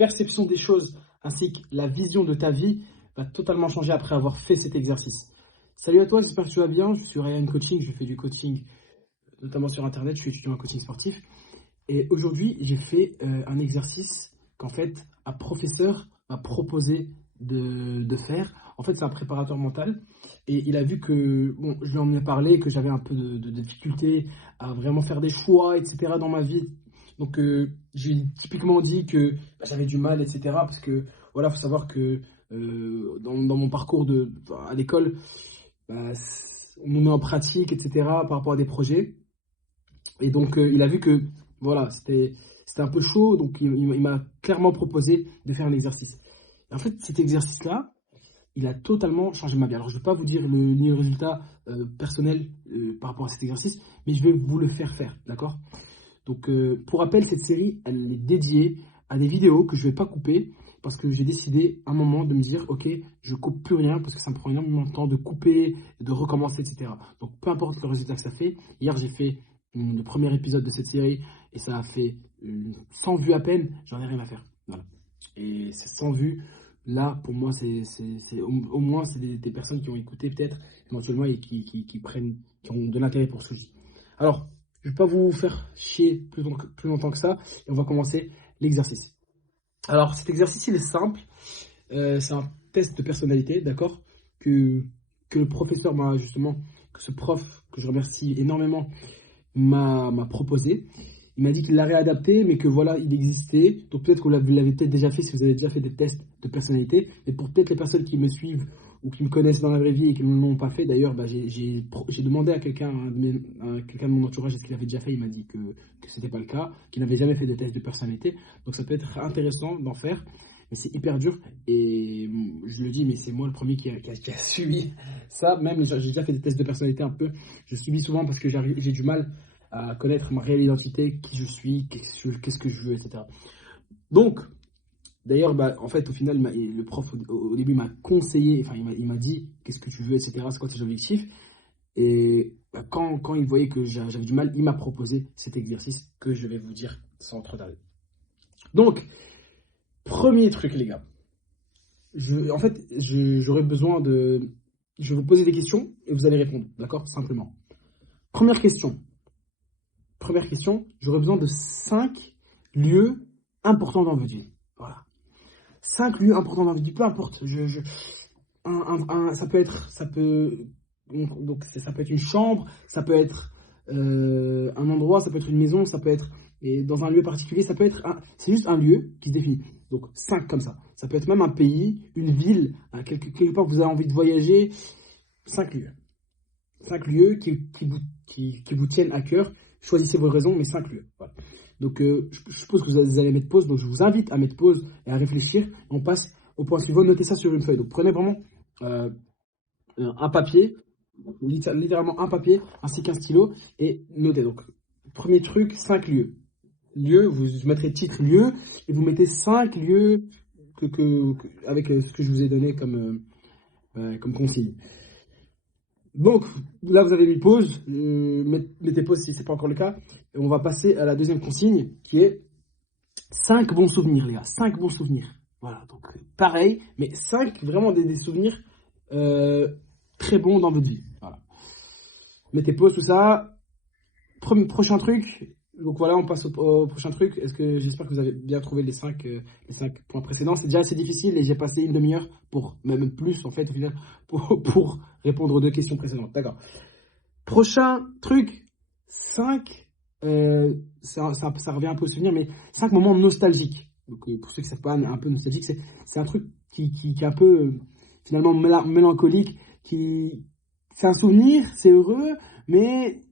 perception des choses ainsi que la vision de ta vie va totalement changer après avoir fait cet exercice. Salut à toi, j'espère que tu vas bien. Je suis Ryan Coaching, je fais du coaching notamment sur Internet, je suis étudiant en coaching sportif. Et aujourd'hui, j'ai fait un exercice qu'en fait, un professeur m'a proposé de faire. En fait, c'est un préparateur mental. Et il a vu que, bon, je lui en ai parlé, que j'avais un peu de difficulté à vraiment faire des choix, etc. dans ma vie. Donc, j'ai typiquement dit que j'avais du mal, etc. Parce que, voilà, il faut savoir que dans mon parcours à l'école, bah, on nous met en pratique, etc. par rapport à des projets. Et donc, il a vu que, voilà, c'était un peu chaud. Donc, il m'a clairement proposé de faire un exercice. Et en fait, cet exercice-là, il a totalement changé ma vie. Alors, je ne vais pas vous dire le résultat personnel par rapport à cet exercice, mais je vais vous le faire, d'accord? Donc, pour rappel, cette série, elle est dédiée à des vidéos que je ne vais pas couper parce que j'ai décidé à un moment de me dire, ok, je ne coupe plus rien parce que ça me prend énormément de temps de couper, de recommencer, etc. Donc, peu importe le résultat que ça fait. Hier, j'ai fait le premier épisode de cette série et ça a fait 100 vues à peine. J'en ai rien à faire. Voilà. Et ces 100 vues, là, pour moi, au moins, c'est des personnes qui ont écouté peut-être éventuellement et qui ont de l'intérêt pour ce que je dis. Alors, je ne vais pas vous faire chier plus longtemps que ça. Et on va commencer l'exercice. Alors, cet exercice, il est simple. C'est un test de personnalité, d'accord, que le professeur m'a justement, que ce prof, que je remercie énormément, m'a proposé. Il m'a dit qu'il l'a réadapté, mais que voilà, il existait. Donc peut-être que vous l'avez peut-être déjà fait si vous avez déjà fait des tests de personnalité. Mais pour peut-être les personnes qui me suivent ou qui me connaissent dans la vraie vie et qui ne l'ont pas fait, d'ailleurs, bah, j'ai demandé à quelqu'un de mon entourage est-ce qu'il avait déjà fait. Il m'a dit que ce n'était pas le cas, qu'il n'avait jamais fait de test de personnalité. Donc ça peut être intéressant d'en faire, mais c'est hyper dur. Et je le dis, mais c'est moi le premier qui a subi ça. Même j'ai déjà fait des tests de personnalité un peu. Je subis souvent parce que j'ai du mal à connaître ma réelle identité, qui je suis, qu'est-ce que je veux, etc. Donc, d'ailleurs, bah, en fait, au final, le prof, au début, m'a conseillé, enfin, il m'a dit, qu'est-ce que tu veux, etc., c'est quoi tes objectifs. Et bah, quand il voyait que j'avais du mal, il m'a proposé cet exercice que je vais vous dire sans trop tarder. Donc, premier truc, les gars. J'aurais besoin de... Je vais vous poser des questions et vous allez répondre, d'accord? Simplement. Première question, j'aurais besoin de 5 lieux importants dans votre vie. Voilà. 5 lieux importants dans votre vie, peu importe. Ça peut être une chambre, ça peut être un endroit, ça peut être une maison, ça peut être dans un lieu particulier, c'est juste un lieu qui se définit. Donc 5 comme ça. Ça peut être même un pays, une ville, quelque part où vous avez envie de voyager. 5 lieux. 5 lieux qui vous tiennent à cœur. Choisissez vos raisons, mais 5 lieux. Voilà. Donc, je suppose que vous allez mettre pause. Donc, je vous invite à mettre pause et à réfléchir. On passe au point suivant. Notez ça sur une feuille. Donc, prenez vraiment un papier, littéralement un papier, ainsi qu'un stylo, et notez. Donc, premier truc, 5 lieux. Vous mettrez titre lieu, et vous mettez 5 lieux avec ce que je vous ai donné comme consigne. Donc, là, vous avez mis pause. Mettez pause si ce n'est pas encore le cas. Et on va passer à la deuxième consigne, qui est 5 bons souvenirs, les gars. 5 bons souvenirs. Voilà, donc pareil, mais 5 vraiment des souvenirs très bons dans votre vie. Voilà. Mettez pause, tout ça. Prochain truc. Donc voilà, on passe au prochain truc. J'espère que vous avez bien trouvé les 5 points précédents. C'est déjà assez difficile et j'ai passé une demi-heure même plus en fait au final, pour répondre aux 2 questions précédentes. D'accord. Prochain truc, 5, ça revient un peu au souvenir, mais 5 moments nostalgiques. Donc pour ceux qui ne savent pas, un peu nostalgique, c'est un truc qui est un peu finalement mélancolique, c'est un souvenir, c'est heureux, mais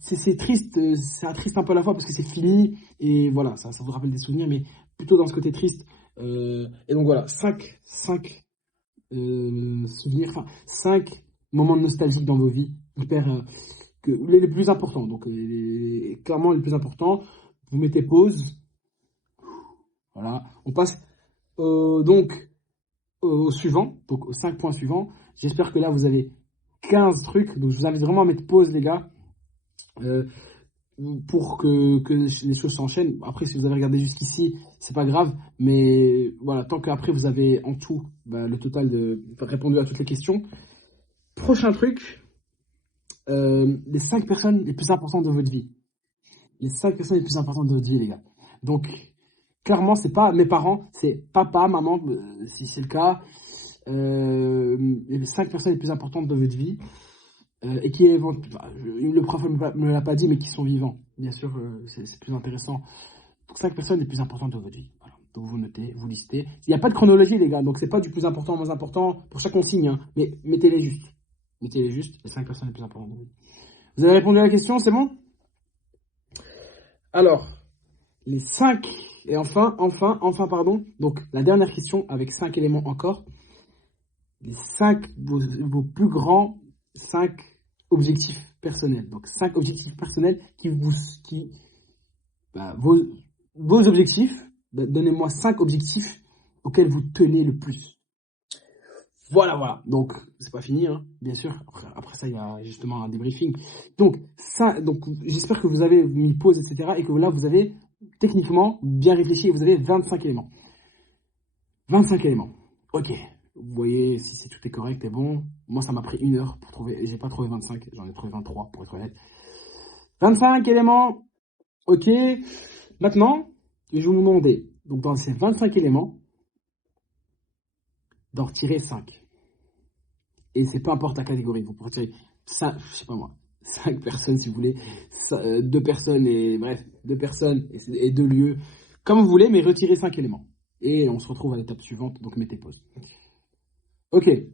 c'est triste, c'est triste un peu à la fois parce que c'est fini et voilà, ça vous rappelle des souvenirs, mais plutôt dans ce côté triste. Et donc voilà, 5 souvenirs, enfin 5 moments nostalgiques dans vos vies, les plus importants. Donc clairement les plus importants, vous mettez pause. Voilà, on passe donc au suivant, donc aux 5 points suivants. J'espère que là vous avez 15 trucs, donc je vous invite vraiment à mettre pause, les gars. pour que les choses s'enchaînent. Après, si vous avez regardé jusqu'ici, c'est pas grave. Mais voilà, tant qu'après vous avez en tout le total de répondu à toutes les questions. Prochain truc, les 5 personnes les plus importantes de votre vie. Les 5 personnes les plus importantes de votre vie, les gars. Donc, clairement, c'est pas mes parents, c'est papa, maman, si c'est le cas. Les 5 personnes les plus importantes de votre vie. Et qui est, le prof ne me l'a pas dit, mais qui sont vivants. Bien sûr, c'est plus intéressant. Donc, 5 personnes les plus importantes de votre vie. Voilà. Donc, vous notez, vous listez. Il n'y a pas de chronologie, les gars. Donc, c'est pas du plus important au moins important pour chaque consigne. Hein. Mais mettez-les juste. Mettez-les juste, les 5 personnes les plus importantes de votre vie. Vous avez répondu à la question, c'est bon? Alors, les 5, et enfin, pardon. Donc, la dernière question avec 5 éléments encore. Les 5, vos plus grands 5 objectifs personnels. Donc, 5 objectifs personnels vos objectifs. Donnez-moi 5 objectifs auxquels vous tenez le plus. Voilà. Donc, c'est pas fini, hein, bien sûr. Après ça, il y a justement un débriefing. Donc, j'espère que vous avez mis pause, etc. Et que là, vous avez techniquement bien réfléchi et vous avez 25 éléments. 25 éléments. Ok. Vous voyez si tout est correct et bon. Moi, ça m'a pris 1 heure pour trouver. J'ai pas trouvé 25, j'en ai trouvé 23 pour être honnête. 25 éléments. Ok. Maintenant, je vais vous demander, donc dans ces 25 éléments, d'en retirer 5. Et c'est peu importe la catégorie. Vous pouvez retirer 5, je sais pas moi, 5 personnes si vous voulez, 2 personnes et bref, 2 personnes et 2 lieux, comme vous voulez, mais retirez 5 éléments. Et on se retrouve à l'étape suivante, donc mettez pause. Ok. Tu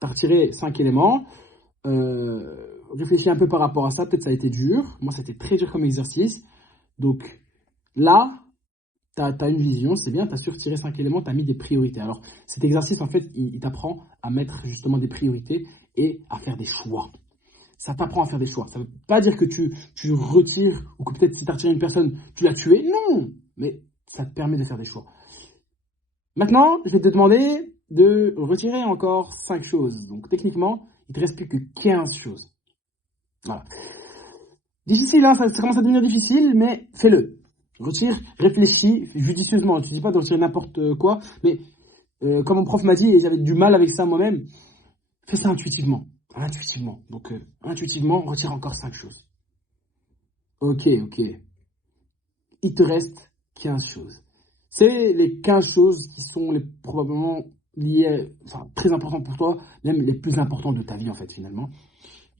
as retiré 5 éléments. Réfléchis un peu par rapport à ça. Peut-être ça a été dur. Moi, c'était très dur comme exercice. Donc là, tu as une vision, c'est bien, tu as su retirer 5 éléments, tu as mis des priorités. Alors, cet exercice, en fait, il t'apprend à mettre justement des priorités et à faire des choix. Ça t'apprend à faire des choix. Ça ne veut pas dire que tu retires ou que peut-être si tu as retiré une personne, tu l'as tuée. Non, mais ça te permet de faire des choix. Maintenant, je vais te demander de retirer encore 5 choses. Donc, techniquement, il ne te reste plus que 15 choses. Voilà. Difficile, hein, ça commence à devenir difficile, mais fais-le. Retire, réfléchis judicieusement. Tu ne dis pas de retirer n'importe quoi, mais comme mon prof m'a dit, et j'avais du mal avec ça moi-même, fais ça intuitivement. Intuitivement. Donc, intuitivement, retire encore 5 choses. Ok. Il te reste 15 choses. C'est les 15 choses qui sont probablement liées, enfin, très importantes pour toi, même les plus importantes de ta vie, en fait, finalement.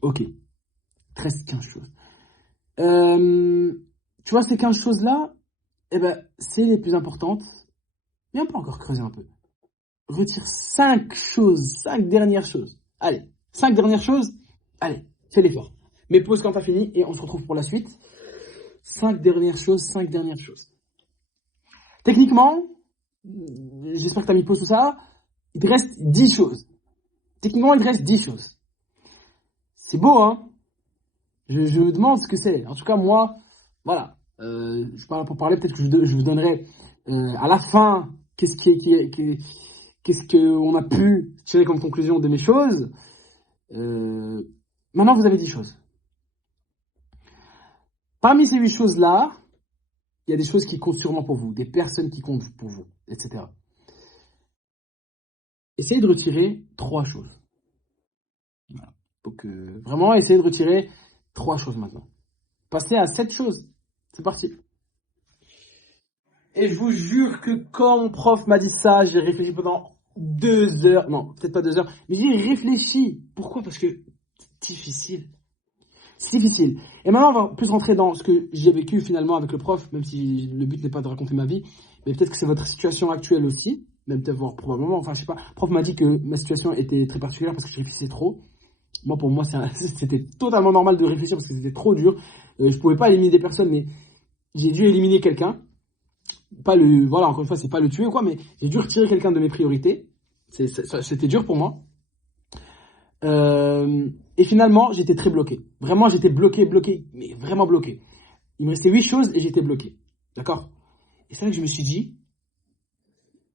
Ok. Il te reste 15 choses. Tu vois, ces 15 choses-là, eh ben, c'est les plus importantes. Mais on peut encore creuser un peu. Retire 5 choses, 5 dernières choses. Allez, 5 dernières choses. Allez, fais l'effort. Mais pause quand t'as fini et on se retrouve pour la suite. 5 dernières choses, 5 dernières choses. Techniquement, j'espère que t'as mis pause tout ça, il te reste 10 choses. Techniquement, il te reste 10 choses. C'est beau, hein? Je me demande ce que c'est. En tout cas, moi, voilà. Je suis pas là pour parler, peut-être que je vous donnerai à la fin qu'est-ce qu'on a pu tirer comme conclusion de mes choses. Maintenant, vous avez 10 choses. Parmi ces 8 choses-là, il y a des choses qui comptent sûrement pour vous, des personnes qui comptent pour vous, etc. Essayez de retirer 3 choses. Voilà. Donc, vraiment, essayez de retirer 3 choses maintenant. Passez à 7 choses. C'est parti. Et je vous jure que quand mon prof m'a dit ça, j'ai réfléchi pendant 2 heures. Non, peut-être pas 2 heures, mais j'ai réfléchi. Pourquoi? Parce que c'est difficile. C'est difficile. Et maintenant, on va plus rentrer dans ce que j'ai vécu finalement avec le prof, même si le but n'est pas de raconter ma vie, mais peut-être que c'est votre situation actuelle aussi, même peut-être voir probablement, enfin je sais pas. Le prof m'a dit que ma situation était très particulière parce que je réfléchissais trop. Moi, pour moi, c'était totalement normal de réfléchir parce que c'était trop dur. Je pouvais pas éliminer des personnes, mais j'ai dû éliminer quelqu'un. Voilà, encore une fois, c'est pas le tuer ou quoi, mais j'ai dû retirer quelqu'un de mes priorités. C'était dur pour moi. Et finalement, j'étais très bloqué. Vraiment, j'étais bloqué, mais vraiment bloqué. Il me restait 8 choses et j'étais bloqué. D'accord? Et c'est là que je me suis dit,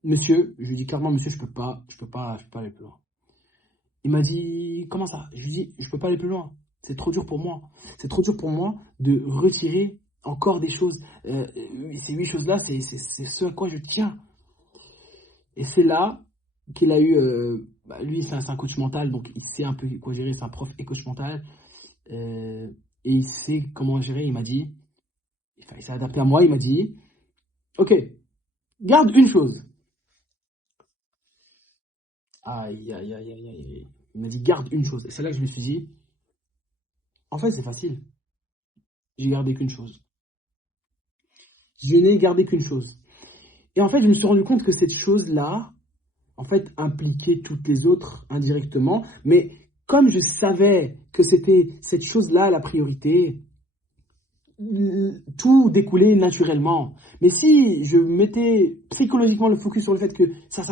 monsieur, je lui dis clairement, monsieur, je peux pas aller plus loin. Il m'a dit, comment ça? Je lui dis, je peux pas aller plus loin. C'est trop dur pour moi. C'est trop dur pour moi de retirer encore des choses. Ces 8 choses-là, c'est ce à quoi je tiens. Et c'est là qu'il a eu. Lui, c'est un coach mental, donc il sait un peu quoi gérer. C'est un prof et coach mental. euh, et il sait comment gérer. Il m'a dit, enfin, il s'est adapté à moi. Il m'a dit, ok, garde une chose. Aïe, aïe, aïe, aïe, aïe. Il m'a dit, garde une chose. Et c'est là que je me suis dit, en fait, c'est facile. J'ai gardé qu'une chose. Je n'ai gardé qu'une chose. Et en fait, je me suis rendu compte que cette chose-là, en fait, impliquait toutes les autres indirectement. Mais comme je savais que c'était cette chose-là la priorité, tout découlait naturellement. Mais si je mettais psychologiquement le focus sur le fait que ça,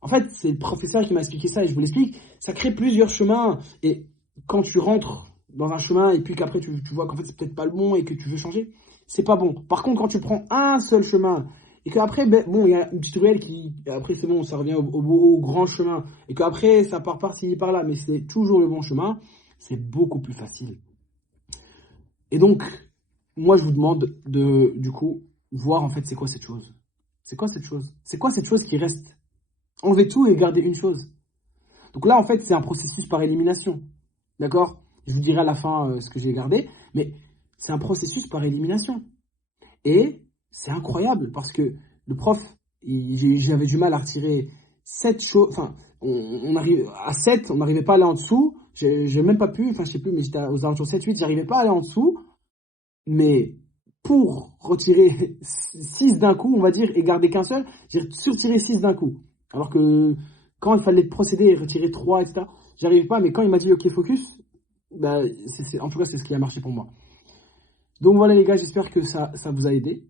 en fait, c'est le professeur qui m'a expliqué ça et je vous l'explique, ça crée plusieurs chemins. Et quand tu rentres dans un chemin et puis qu'après tu vois qu'en fait c'est peut-être pas le bon et que tu veux changer, c'est pas bon. Par contre, quand tu prends un seul chemin et qu'après, ben, bon, il y a une petite ruelle qui, après c'est bon, ça revient au grand chemin et qu'après ça part par-ci, par-là, mais c'est toujours le bon chemin, c'est beaucoup plus facile. Et donc, moi, je vous demande de, du coup, voir en fait c'est quoi cette chose. C'est quoi cette chose? C'est quoi cette chose qui reste? Enlever tout et garder une chose. Donc là, en fait, c'est un processus par élimination. D'accord? Je vous dirai à la fin ce que j'ai gardé, mais c'est un processus par élimination. Et c'est incroyable parce que le prof, j'avais du mal à retirer 7 choses. Enfin, on arrive à 7, on n'arrivait pas à aller en dessous. J'ai même pas pu, enfin, je sais plus, mais j'étais aux alentours 7, 8, j'arrivais pas à aller en dessous. Mais pour retirer 6 d'un coup, on va dire, et garder qu'un seul, j'ai surtiré 6 d'un coup. Alors que quand il fallait procéder et retirer 3, etc., j'arrivais pas. Mais quand il m'a dit OK, focus, bah, en tout cas, c'est ce qui a marché pour moi. Donc voilà, les gars, j'espère que ça vous a aidé.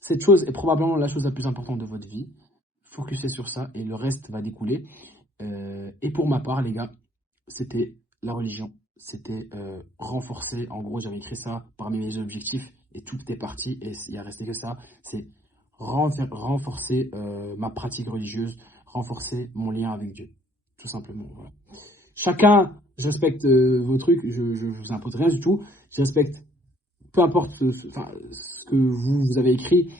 Cette chose est probablement la chose la plus importante de votre vie. Focussez sur ça et le reste va découler. Et pour ma part, les gars, c'était la religion. C'était renforcer. En gros, j'avais écrit ça parmi mes objectifs et tout est parti. Et il n'y a resté que ça. C'est renforcer ma pratique religieuse, renforcer mon lien avec Dieu. Tout simplement. Voilà. Chacun, je respecte vos trucs. Je ne vous impose rien du tout. Je respecte peu importe ce que vous avez écrit.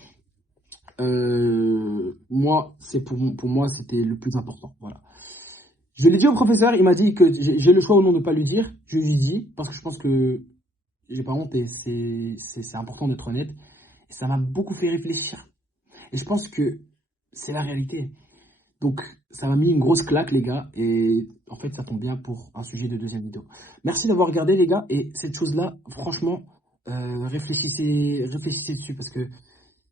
Moi, pour moi, c'était le plus important. Voilà. Je l'ai dit au professeur, il m'a dit que j'ai le choix ou non de ne pas lui dire. Je lui dis, parce que je pense que j'ai pas honte et c'est important d'être honnête. Et ça m'a beaucoup fait réfléchir. Et je pense que c'est la réalité. Donc, ça m'a mis une grosse claque, les gars. Et en fait, ça tombe bien pour un sujet de deuxième vidéo. Merci d'avoir regardé, les gars. Et cette chose-là, franchement, réfléchissez dessus parce que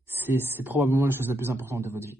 c'est probablement la chose la plus importante de votre vie.